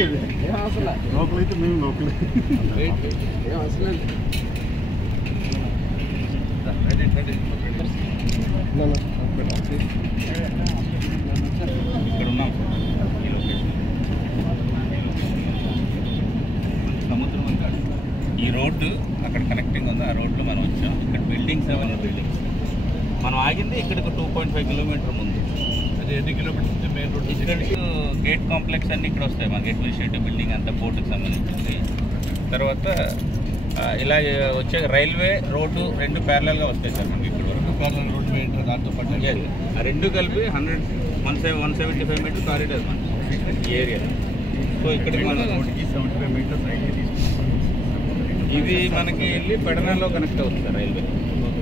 Local అయితే మేము local ఇక్కడ ఉన్నాం ఈ లొకేషన్ సముద్రం అంతా ఈ రోడ్డు అక్కడ కనెక్టింగ్ ఉంది. ఆ రోడ్లో మనం వచ్చాం. ఇక్కడ బిల్డింగ్స్ అవన్నీ బిల్డింగ్స్ మనం ఆగింది ఇక్కడికి 2.5 కిలోమీటర్ ముందు. అది ఎన్ని కిలోమీటర్స్ మెయిన్ రోడ్? ఇక్కడికి గేట్ కాంప్లెక్స్ అన్నీ ఇక్కడ వస్తాయి. మనకి అడ్మినిస్ట్రేటివ్ బిల్డింగ్ అంతా పోర్టుకి సంబంధించింది. తర్వాత ఇలా వచ్చే రైల్వే రోడ్డు రెండు ప్యారలల్గా వస్తాయి సార్ మనకి ఇక్కడ వరకు. ప్యారలల్ రోడ్డు మెయిన్ దాంతో పాటు ఆ రెండు కలిపి 175 మీటర్ కారిడార్ మన ఈ ఏరియా. సో ఇక్కడికి మన 75 మీటర్స్ అయితే తీసుకుంటాం. ఇది మనకి వెళ్ళి పెడనాలో కనెక్ట్ అవుతుంది సార్ రైల్వే.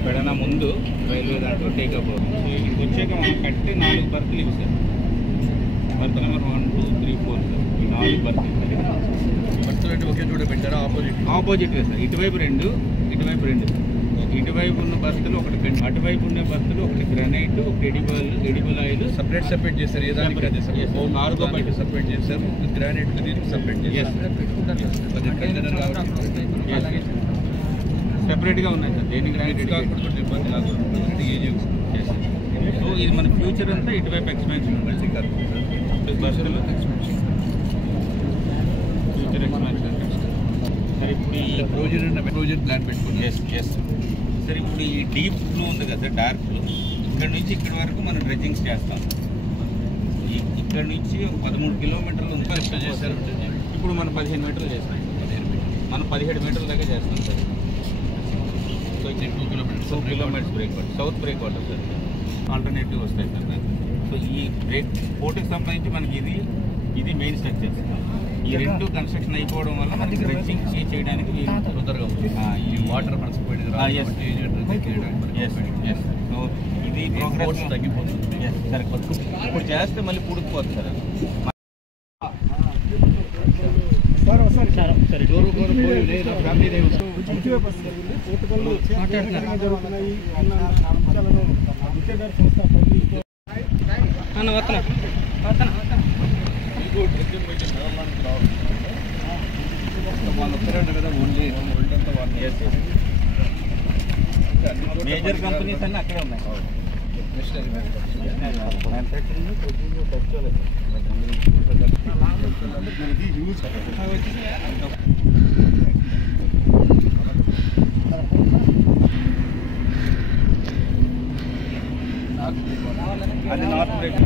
పెడనా ముందు రైల్వే దాంట్లో టేకప్ అవుతుంది. సో ఇక్కడికి వచ్చాక మనం కట్టి 4 బర్త్లు ఇవి సార్. Birth number 1, 2, 3, 4 sir. ఈ 4 బర్త్లు బర్త్లు అంటే ఒకే చోట పెట్టారా? ఆపోజిట్గా సార్. ఇటువైపు 2, ఇటువైపు 2 సార్. ఇటువైపు ఉన్న బస్సులు ఒకటి, అటువైపు ఉన్న బస్సులు ఒకటి గ్రానైట్, ఒకటి ఎడిబుల్ ఆయిల్ సపరేట్ చేశారు. ఏ దానికి అదే సార్. కార్గో బయట సపరేట్ చేశారు. గ్రానైట్ దీనికి సపరేట్ చేశారు. సెపరేట్గా ఉన్నాయి సార్. దేనికి గ్రానైట్ కాకుండా ఇబ్బంది కాకుండా సో ఇది మన ఫ్యూచర్ అంతా ఇటువైపు ఎక్స్పాన్షన్ ఉంటుంది. బస్సులు ఫ్యూచర్ ఎక్స్పాన్షన్ సార్. ఇప్పుడు ఈ ప్రాజెక్ట్ ప్లాన్ పెట్టుకుని ఎస్ సార్. ఇప్పుడు ఈ డీప్ బ్లూ ఉంది కదా సార్, డార్క్ బ్లూ, ఇక్కడ నుంచి ఇక్కడి వరకు మనం డ్రెడ్జింగ్స్ చేస్తాం. ఇక్కడ నుంచి 13 కిలోమీటర్లు ఉంది చేశారు. ఇప్పుడు మనం 15 మీటర్లు చేస్తాం. మనం 17 మీటర్ల దాకా చేస్తాం sir. So 2 kilometres break water, south break water sir. Alternative వస్తాయి సార్. సో ఈ బ్రేక్ పోర్టుకి సంబంధించి మనకి ఇది మెయిన్ స్ట్రక్చర్. ఈ రెండు కన్స్ట్రక్షన్ అయిపోవడం వల్ల మనకి డ్రెడ్జింగ్ చేయడానికి తొందరగా ఉంది. ఈ వాటర్ మనసు పోయింది. సో ఇది ప్రోగ్రెస్ తగ్గిపోతుంది సార్. ఇప్పుడు చేస్తే మళ్ళీ పూడుకుపోతుంది సార్. మేజర్ కంపెనీస్ అన్నీ అక్కడే ఉన్నాయి. అది నార్త్ బ్రేక్.